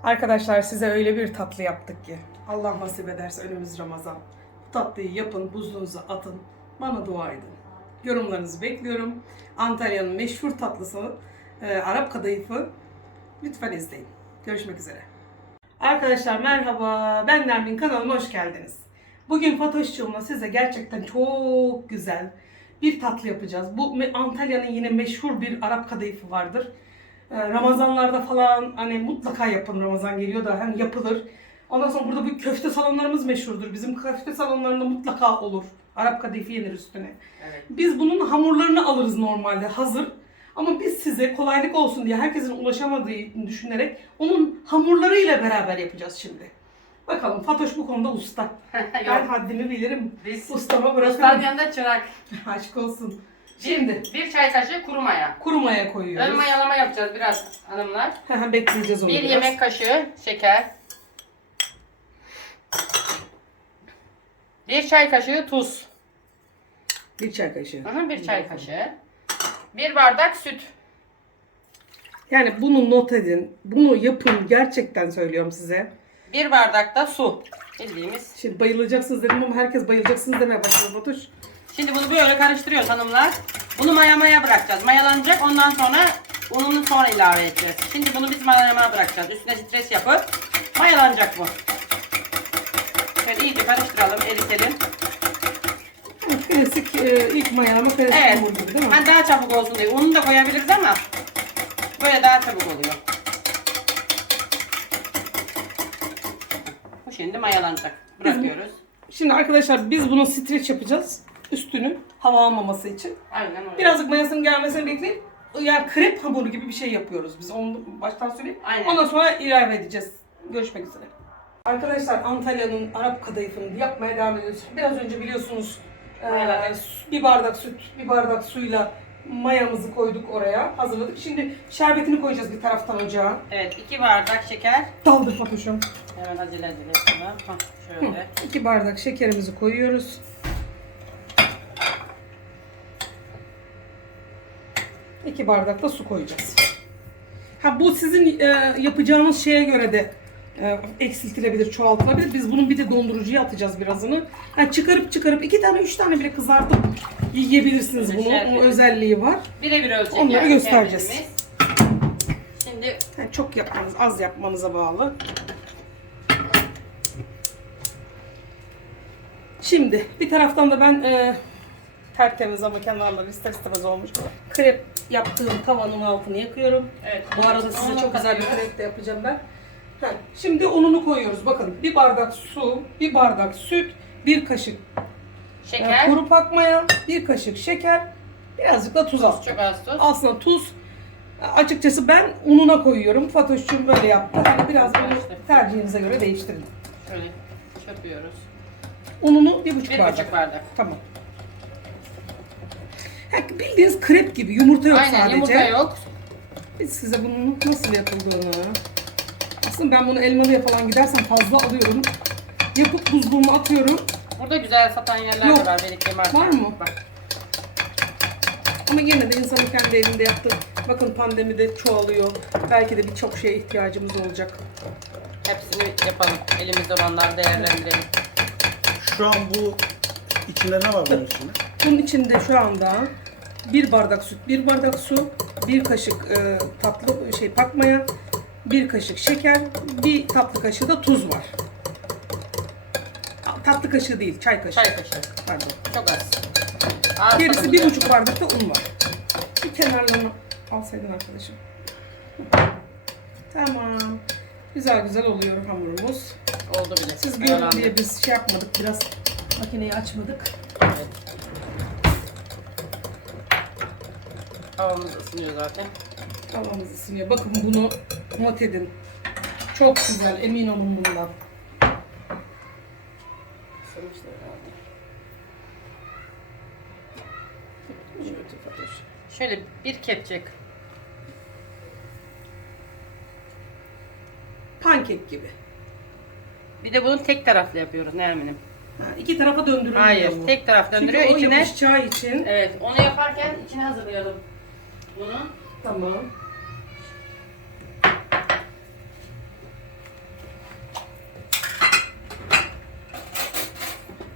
Arkadaşlar size öyle bir tatlı yaptık ki Allah nasip ederse önümüz Ramazan. Bu tatlıyı yapın, buzluğunuza atın, bana dua edin. Yorumlarınızı bekliyorum. Antalya'nın meşhur tatlısı Arap kadayıfı lütfen izleyin. Görüşmek üzere. Arkadaşlar merhaba, ben Nermin, kanalıma hoş geldiniz. Bugün Fatoş'cumla size gerçekten çok güzel bir tatlı yapacağız. Bu Antalya'nın yine meşhur bir Arap kadayıfı vardır. Ramazanlarda falan hani mutlaka yapın, Ramazan geliyor da hani yapılır. Ondan sonra burada bir köfte salonlarımız meşhurdur. Bizim köfte salonlarında mutlaka olur. Arap kadayıfı yenir üstüne. Evet. Biz bunun hamurlarını alırız normalde hazır. Ama biz size kolaylık olsun diye herkesin ulaşamadığını düşünerek onun hamurlarıyla beraber yapacağız şimdi. Bakalım Fatoş bu konuda usta. Ben haddimi bilirim. Biz Ustama bırakırım. ustam yanında çırak. Aşk olsun. Şimdi Bir çay kaşığı kuru maya. kuru maya koyuyoruz. Ön mayalama yapacağız biraz hanımlar. Bekleyeceğiz onu Bir biraz. yemek kaşığı şeker. Bir çay kaşığı tuz. Bir çay kaşığı. Bir çay kaşığı. Bir bardak süt. Yani bunu not edin. Bunu yapın. Gerçekten söylüyorum size. Bir bardak da su. Bildiğimiz. Şimdi bayılacaksınız dedim ama herkes bayılacaksınız demeye başladı Fatoş. Şimdi bunu böyle karıştırıyoruz hanımlar. Bunu mayamaya bırakacağız. Mayalanacak, ondan sonra ununu sonra ilave edeceğiz. Şimdi bunu biz mayamaya bırakacağız. Üstüne stres yapıp mayalanacak bu. Şöyle iyice karıştıralım, eritelim. Klasik ilk mayalama klasik Evet. hamur gibi değil mi? Hani daha çabuk olsun diye. Unu da koyabiliriz ama böyle daha çabuk oluyor. Bu şimdi mayalanacak. Bırakıyoruz. Şimdi arkadaşlar biz bunu streç yapacağız. Üstünün hava almaması için. Aynen öyle. Birazcık mayasının gelmesini bekleyip yani krep hamuru gibi bir şey yapıyoruz biz. Onu baştan söyleyeyim. Aynen. Ondan sonra ilave edeceğiz. Görüşmek üzere. Arkadaşlar Antalya'nın Arap kadayıfını yapmaya devam ediyoruz. Biraz önce biliyorsunuz bir bardak süt, bir bardak suyla mayamızı koyduk oraya. Hazırladık. Şimdi şerbetini koyacağız bir taraftan ocağa. Evet, 2 bardak şeker. Daldır Fatoş'um. Hemen acele yapalım. Şöyle. 2 bardak şekerimizi koyuyoruz. 2 bardak da su koyacağız. Bu sizin yapacağınız şeye göre de eksiltilebilir, çoğaltılabilir. Biz bunun bir de dondurucuya atacağız birazını. Yani çıkarıp 2 tane 3 tane bile kızartıp yiyebilirsiniz bunu. Onun özelliği var. Birebir ölçek. Onları yani göstereceğiz. kendimiz. Şimdi Yani çok yapmanız, az yapmanıza bağlı. Şimdi bir taraftan da ben tertemiz ama kenarları ister istemez olmuş. Krep yaptığım tavanın altını yakıyorum. evet. Bu arada size Onu çok güzel bir katıyoruz. krep de yapacağım ben. Şimdi ununu koyuyoruz. Bakın bir bardak su, bir bardak süt, bir kaşık Şeker. kuru pakmaya, bir kaşık şeker, birazcık da tuz al. Çok az tuz. Aslında tuz açıkçası ben ununa koyuyorum. Fatoş'cum böyle yaptı. Hani biraz bunu tercihinize göre değiştirin. Şöyle çırpıyoruz. Ununu 1,5 Bir bardak. buçuk bardak. Tamam. Bildiğiniz krep gibi yumurta yok Aynen, sadece. yumurta yok. Biz size bunun nasıl yapıldığını. Aslında ben bunu elmalıya falan gidersem fazla alıyorum. Yapıp buzluğuma atıyorum. Burada güzel satan yerler Yok. de var. Belki marka. Var mı? Bak. Ama yine de insanın kendi evinde yaptığı. Bakın pandemide çoğalıyor. Belki de birçok şeye ihtiyacımız olacak. Hepsini yapalım. Elimizde olanları değerlendirelim. Şu an bu içinde ne var bunun içinde? Bunun içinde şu anda 1 bardak süt, 1 bardak su, 1 kaşık pakmaya, 1 kaşık şeker, 1 tatlı kaşığı da tuz var. Tatlı kaşığı değil, çay kaşığı. Çay kaşığı. Pardon. Çok az. Ağır Gerisi tadımız 1,5 yok. bardak da un var. Bir kenarlarını alsaydın arkadaşım. Tamam. Güzel güzel oluyor hamurumuz. Oldu bile. Siz görün Mayalandı. diye biz yapmadık. Biraz makineyi açmadık. Evet. Havamız ısınıyor zaten. Havamız ısınıyor. Bakın bunu not edin. Çok güzel. Emin olun bundan. Isınmıştır herhalde. Şöyle bir kepçek. Pankek gibi. Bir de bunu tek taraflı yapıyoruz Nermin'im. 2 tarafa döndürülüyor Hayır, bu. tek taraf döndürüyor. Çünkü o İçine, yapışacağı için. evet, onu yaparken içine hazırlayalım bunu. Tamam.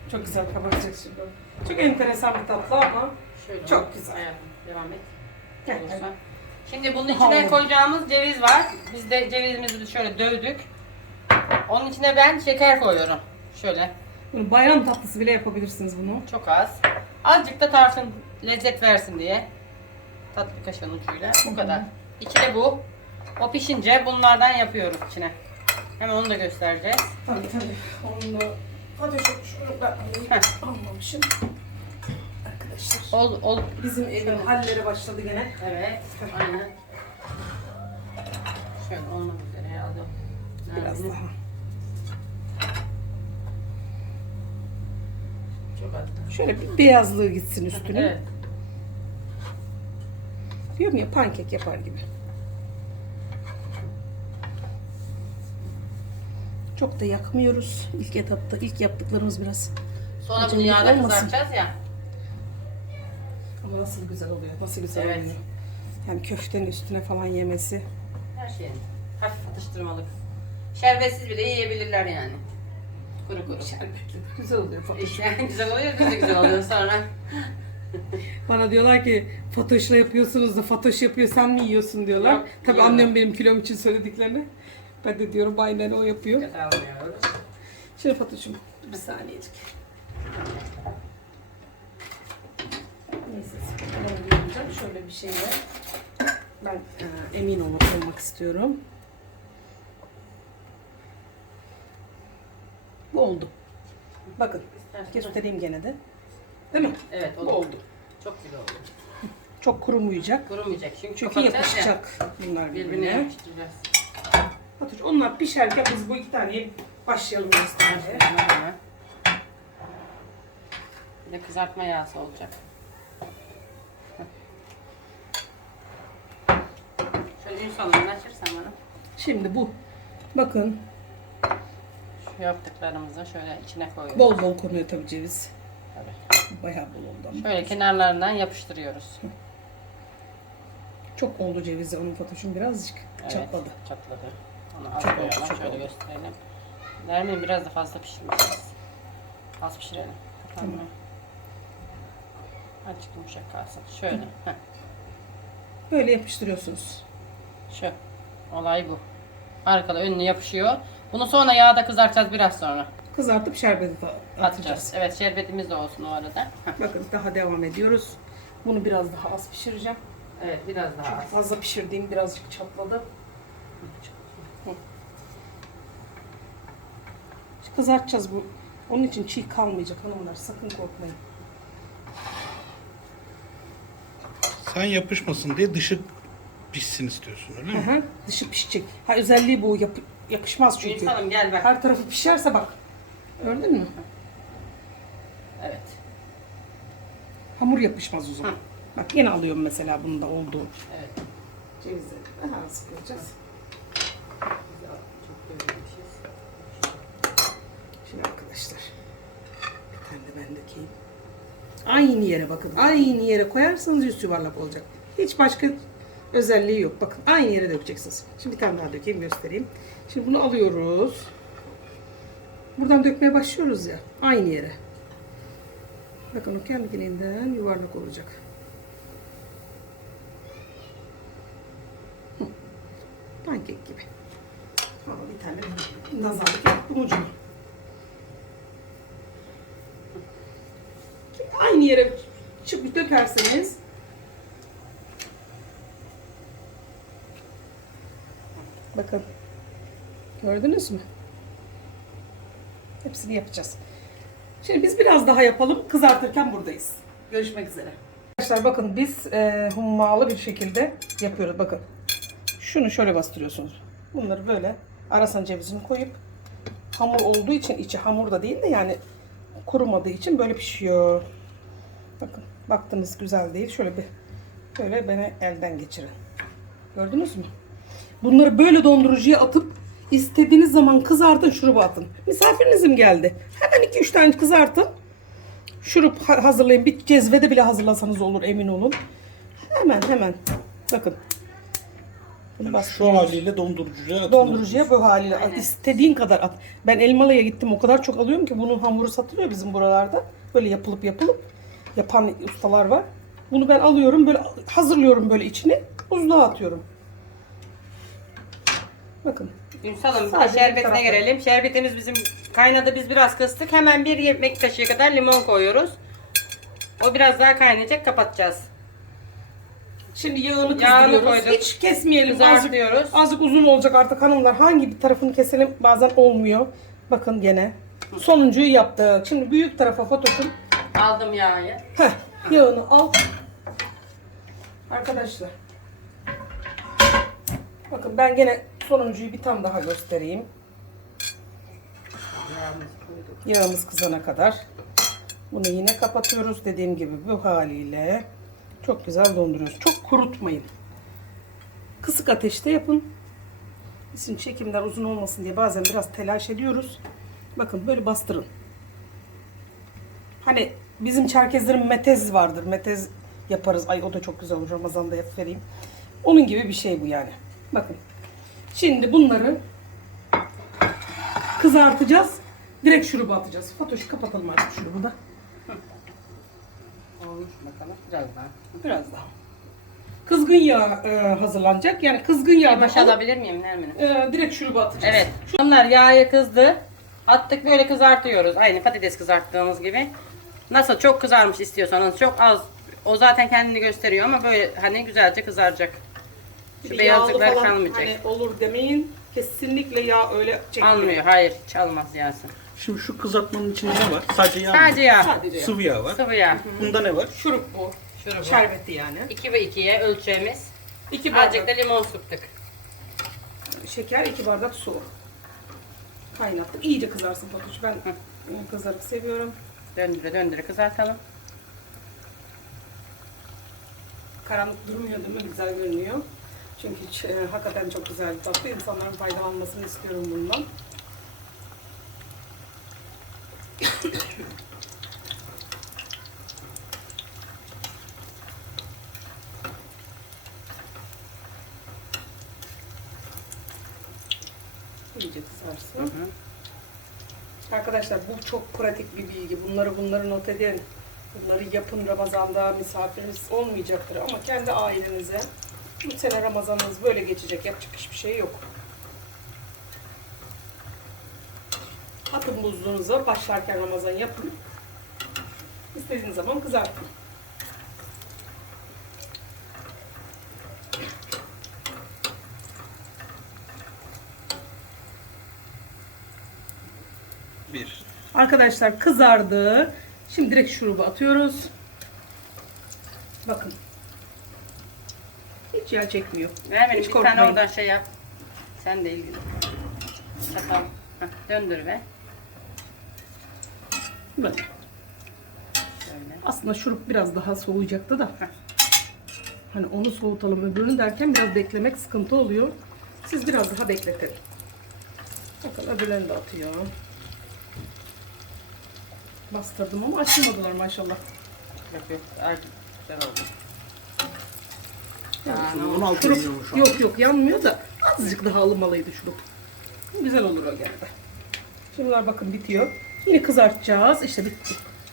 Çok güzel kabaracak şimdi. Çok enteresan bir tatlı ama Şöyle çok oldu. güzel. Hayatım, devam et. Gel, Olursa. gel. Şimdi bunun içine Hamur. koyacağımız ceviz var. Biz de cevizimizi şöyle dövdük. Onun içine ben şeker koyuyorum. Şöyle Bunu bayram tatlısı bile yapabilirsiniz bunu. çok az. Azıcık da tarçın lezzet versin diye. Tatlı kaşığın ucuyla. Bu kadar. İçine bu. O pişince bunlardan yapıyoruz içine. Hemen onu da göstereceğiz. Tabii tabii. Onu da... Hadi şunu ben almamışım. Arkadaşlar. Ol. Bizim evin halleri başladı gene. Evet. Aynen. Şöyle olmak üzere herhalde. Biraz Yani daha. çok az. Şöyle bir beyazlığı gitsin üstüne. Evet. Diyorum ya pankek yapar gibi. Çok da yakmıyoruz. İlk etapta ilk yaptıklarımız biraz. Sonra bunu Acemilik yağda olmasın. kızartacağız ya. Ama nasıl güzel oluyor. Nasıl güzel Evet. oluyor. Yani köftenin üstüne falan yemesi. Her şeyin. Hafif atıştırmalık. Şerbetsiz bile yiyebilirler yani. Kuru kuru. Şerbetli. Güzel oluyor. İşte güzel oluyor, biz de güzel oluyor sonra. Bana diyorlar ki Fatoş'la yapıyorsunuz da Fatoş yapıyor sen mi yiyorsun diyorlar. Yok, Tabii yiyorum. annem benim kilom için söylediklerini. Ben de diyorum aynen o yapıyor. Dikkat almıyoruz. Şöyle Fatoş'um bir saniyecik. Neyse ben yapacağım. Şöyle bir şeyle ben emin olmak istiyorum. Bu oldu. Bakın göstereyim gene de. Değil mi? Evet, Bu oldu. oldu. Çok güzel oldu. Çok kurumayacak. Kurumayacak çünkü, Çünkü kapatacağız ya. yapışacak bunlar Birbirine birbirine. yapıştıracağız. Fatoş onlar pişerken biz bu iki taneye başlayalım göstermeye. Hemen. Bir de kızartma yağısı olacak. Şöyle gün sonlarını açırsan bana. Şimdi bu. Bakın Şu yaptıklarımızı şöyle içine koyuyoruz. bol bol konuyor tabii ceviz. Tabii. Bayağı bol oldu ama. Şöyle kenarlarından yapıştırıyoruz. Çok oldu cevizi onun Fatoş'un birazcık çatladı. Çatladı. Onu az Çok koyalım. oldu, çok Şöyle oldu. gösterelim. Nermin biraz da fazla pişirmişiz. Az pişirelim. Tamam. Azıcık yumuşak kalsın. Şöyle. Heh. Böyle yapıştırıyorsunuz. Şu. Olay bu. Arkada önüne yapışıyor. Bunu sonra yağda kızartacağız biraz sonra. Kızartıp şerbeti de Atacağız. atacağız. Evet, şerbetimiz de olsun o arada. Heh. Bakın daha devam ediyoruz. Bunu biraz daha az pişireceğim. Evet, biraz daha az. Fazla pişirdiğim birazcık çatladı. Kızartacağız bu. Onun için çiğ kalmayacak hanımlar. Sakın korkmayın. Sen yapışmasın diye dışı pişsin istiyorsun öyle mi? Hı hı. Dışı pişecek. Ha özelliği bu. Yapışmaz çünkü. Gülüş Hanım gel bak. Her tarafı pişerse bak. Gördün mü? Evet. Hamur yapışmaz o zaman. Hı. Bak yine alıyorum mesela bunda olduğu. Evet. Cevizleri daha az koyacağız. Çok görmüşüz. Şimdi arkadaşlar. Bir tane de ben dökeyim. Aynı yere bakın. Aynı yere koyarsanız yüz yuvarlak olacak. Hiç başka özelliği yok. Bakın aynı yere dökeceksiniz. Şimdi bir tane daha dökeyim göstereyim. Şimdi bunu alıyoruz. Buradan dökmeye başlıyoruz ya. Aynı yere. Bakın o kendiliğinden yuvarlak olacak. Pankek gibi. Ama bir tane nazarlık yaptım ucunu. Aynı yere çıkıp dökerseniz bakın gördünüz mü? Hepsini yapacağız. Şimdi biz biraz daha yapalım. Kızartırken buradayız. Görüşmek üzere. Arkadaşlar bakın biz hummalı bir şekilde yapıyoruz. Bakın. Şunu şöyle bastırıyorsunuz. Bunları böyle arasına cevizini koyup hamur olduğu için içi hamur da değil de yani kurumadığı için böyle pişiyor. Bakın baktınız güzel değil. Şöyle bir böyle beni elden geçirin. Gördünüz mü? Bunları böyle dondurucuya atıp istediğiniz zaman kızartın, şurubu atın. Misafirinizim geldi. Hemen 2-3 tane kızartın. Şurup hazırlayın. Bir cezvede bile hazırlasanız olur emin olun. Hemen. Bakın. Bunu Yani bastırıyoruz. şu haliyle dondurucuya atılır. Dondurucuya bu haliyle Aynen. istediğin kadar at. Ben Elmalı'ya gittim, o kadar çok alıyorum ki bunun hamuru satılıyor bizim buralarda. Böyle yapılıp yapan ustalar var. Bunu ben alıyorum, böyle hazırlıyorum, böyle içini buzluğa atıyorum. Bakın. Ünsal'ım bir de Sadece bir şerbetine tarafta. girelim. Şerbetimiz bizim kaynadı, biz biraz kıstık. Hemen bir yemek kaşığı kadar limon koyuyoruz. O biraz daha kaynayacak, kapatacağız. Şimdi yağını Yağını kızdırıyoruz. koyduk. Hiç kesmeyelim. Kızartıyoruz. Azıcık uzun olacak artık hanımlar. Hangi bir tarafını keselim bazen olmuyor. Bakın gene. Sonuncuyu yaptık. Şimdi büyük tarafa Fatoş'un Aldım yağı. yağını al. Arkadaşlar. Bakın ben gene sonuncuyu bir tam daha göstereyim. Yağımız kızana kadar. Bunu yine kapatıyoruz. Dediğim gibi bu haliyle çok güzel donduruyoruz. Çok kurutmayın. Kısık ateşte yapın. Bizim çekimler uzun olmasın diye bazen biraz telaş ediyoruz. Bakın böyle bastırın. Hani bizim Çerkezlerin metez vardır. Metez yaparız. Ay o da çok güzel olur. Ramazan'da yap vereyim. Onun gibi bir şey bu yani. Bakın. Şimdi bunları kızartacağız. Direkt şurubu atacağız. Fatoş kapatalım artık şurubu da. Olmuş bakalım. Biraz daha. Biraz daha. Kızgın yağ hazırlanacak. Yani kızgın yağ Baş alabilir miyim Nermin'im? direkt şurubu atacağız. Evet. Onlar yağı kızdı. Attık, böyle kızartıyoruz. Aynı patates kızarttığımız gibi. Nasıl çok kızarmış istiyorsanız çok az. O zaten kendini gösteriyor ama böyle hani güzelce kızaracak. Şu Bir beyazlıklar yağlı falan kalmayacak. Hani olur demeyin. Kesinlikle yağ öyle çekmiyor. Almıyor. Hayır, hiç almaz yağsın. Şimdi şu kızartmanın içinde ne var? Sadece yağ mı? Sadece yağ. Sadece yağ. Sıvı yağ var. Sıvı yağ. Bunda ne var? Şurup bu. Şurubu. Şerbeti yani. 2 ve 2'ye ölçeğimiz. 2 Azıcık da bardak limon sıktık. şeker, 2 bardak su. Kaynattık. İyice kızarsın Fatoş. Ben kızarık seviyorum. Döndüre döndüre kızartalım. Karanlık durmuyor değil mi? Güzel görünüyor. Çünkü hakikaten çok güzel bir tatlı. İnsanların faydalanmasını istiyorum bundan. İyice kızarsın. Arkadaşlar bu çok pratik bir bilgi. Bunları not edin. Bunları yapın. Ramazan'da misafiriniz olmayacaktır ama kendi ailenize bu sene Ramazanınız böyle geçecek. Yapacak hiçbir şey yok. Atın buzluğunuza, başlarken Ramazan yapın. İstediğiniz zaman kızartın. Bir. Arkadaşlar kızardı. Şimdi direkt şurubu atıyoruz. Bakın. Hiç yağ çekmiyor. Nermin'im Hiç bir tane korkmayın. oradan şey yap. Sen de ilgili. Çatal. Heh, döndür ve Bakın. şöyle. Aslında şurup biraz daha soğuyacaktı da. Hani onu soğutalım öbürünü derken biraz beklemek sıkıntı oluyor. Siz biraz daha bekletin. Bakın öbürlerini de atıyor. Bastırdım ama açılmadılar maşallah. Yok yok. Artık güzel oldu. Bunun altı Şurup, yanıyor şu an. yok yanmıyor da azıcık daha alınmalıydı şurup. Güzel olur o gene de. Şimdiler bakın bitiyor. Yine kızartacağız. İşte bitti.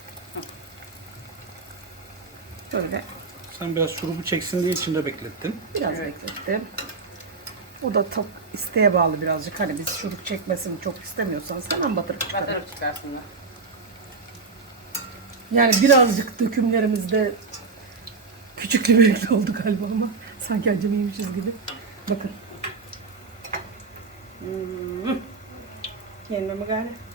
Böyle Sen biraz şurubu çeksin diye içinde beklettin. biraz beklettim. O da çok isteğe bağlı birazcık. Hani biz şurup çekmesini çok istemiyorsan hemen batırıp çıkarın. Batırıp çıkarsınlar. Yani birazcık dökümlerimizde küçüklü büyüklü oldu galiba ama sanki acemiymişiz gibi. Bakın. Yenmeme galiba.